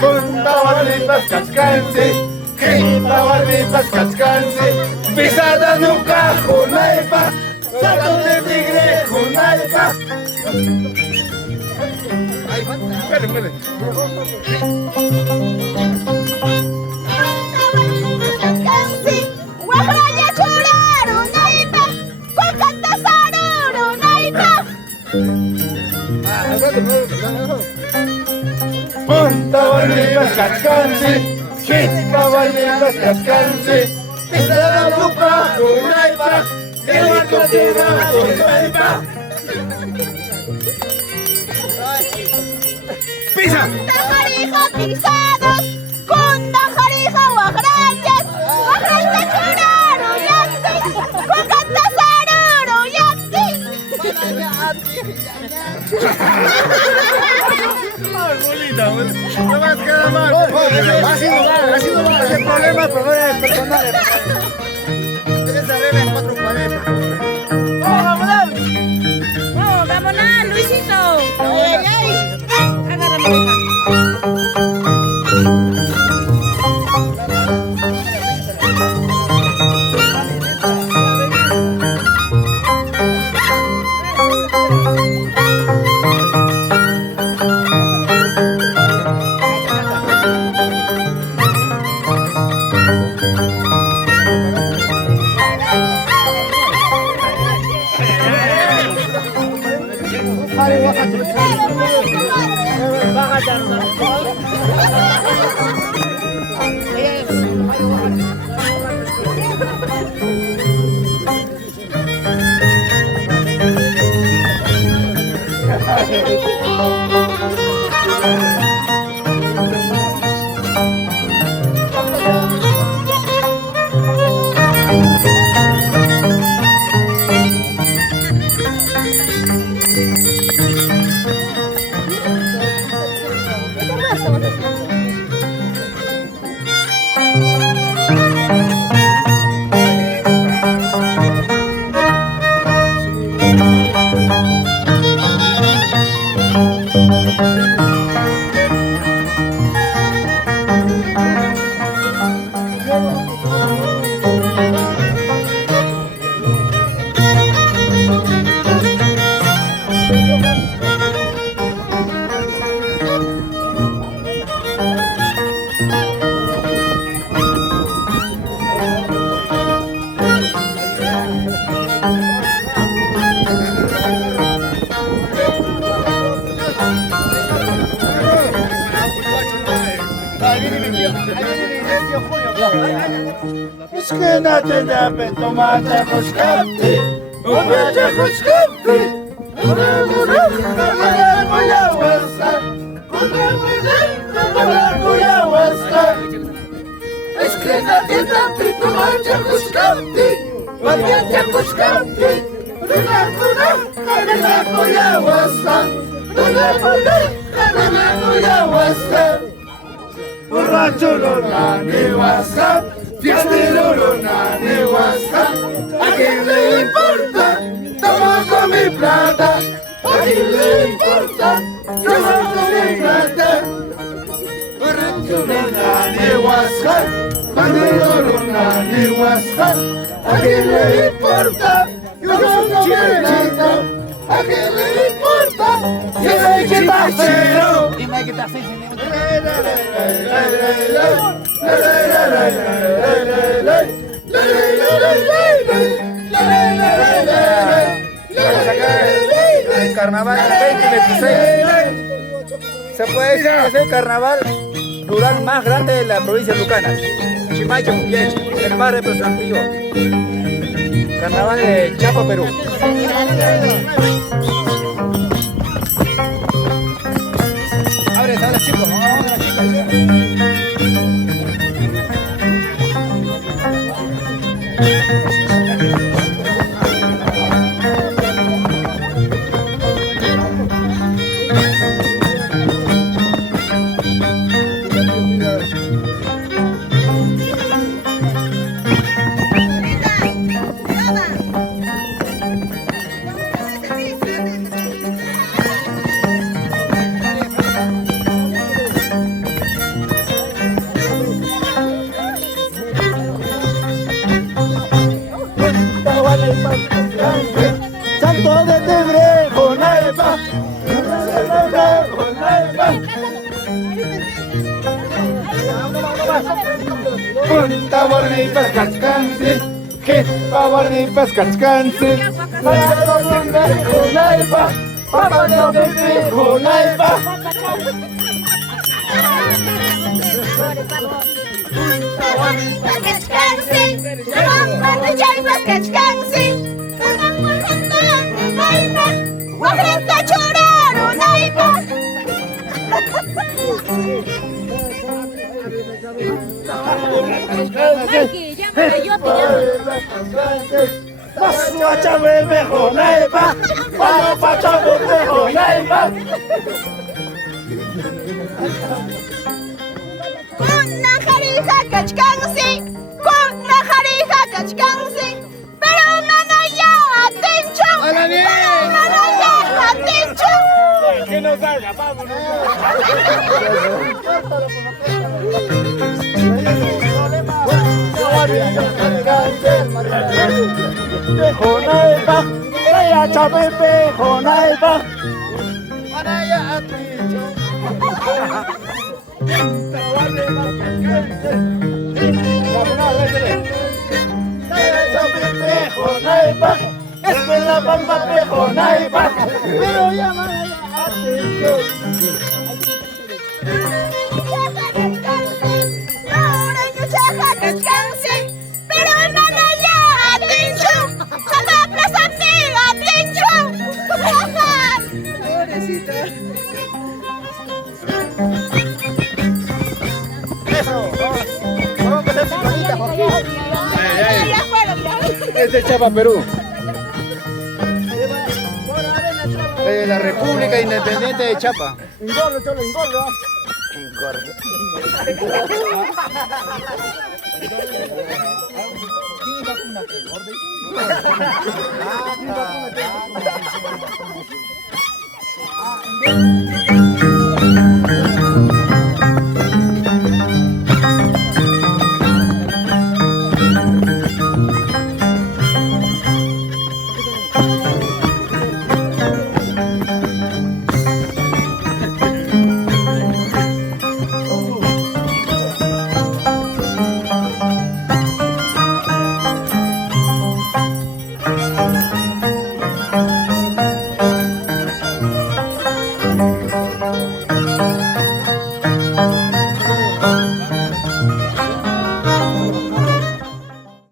Punta Barritas Cascansi, Quinta Barritas Cascansi, pisada nunca Junaipa, salto de tigre Junaipa. Ay, espere. Punta Barritas Cascansi, Quinta Barritas Cascansi, pisada nunca Junaipa, helicóptero Junaipa. ¡Pisa! ¡Tajarija pisados! ¡Con tajarija guagrayas! ¡Guagrayas churaro yaki! ¡Con cantasaroro yaki! Bolita, no más queda mal. Ha sido mal ese problema, personales. Tienes que arreglar en 4 paredes, por favor. ¡Vámonos, Luisito! ¡Ay, ay! Agárrame, hija. Skynate dape tomate huskapti, tomate huskapti. Skynate dape tomate huskapti, tomate huskapti. Borracho lona ni WhatsApp, fiestero lona ni WhatsApp. ¿A quién le importa? Toma con mi plata. ¿A quién le importa? Toma con mi plata. Borracho lona ni WhatsApp, fiestero lona ni WhatsApp. ¿A quién le importa? Yo no me plata. ¿A quién le importa? Yo soy chitacero. Dime que te haces. El carnaval 2026 se puede decir que es el carnaval rural más grande de la provincia de Lucana, Chimache, Cumbiache, el más representativo. Carnaval de Chaco, Perú. Abre, chicos, vamos a las chicas. Santo de Tebre, Jonaipa. Jonaipa. Punta Bornipas Cachcansi, Kipa Bornipas Cachcansi, Jonaipa, Papa no Tebre, Jonaipa. Kuna jarija kachkansi, kuna jarija kachkansi, pero manaya atencho, pero manaya atencho. Que nos salga, vámonos. Jonaipa, vaya chapepe, Jonaipa. Manaya atencho. Espera pampa pejo naipa, pero llama atención. Ahora yo chaja kachkansi, pero manaya atencho, chaja plaza pega atencho. Eso, vamos a hacer sincronita, Joaquín. Ya fueron, ya. Es de Chapa, Perú. De la República Independiente de Chapa. Engorda, cholo, engorda. Engorda.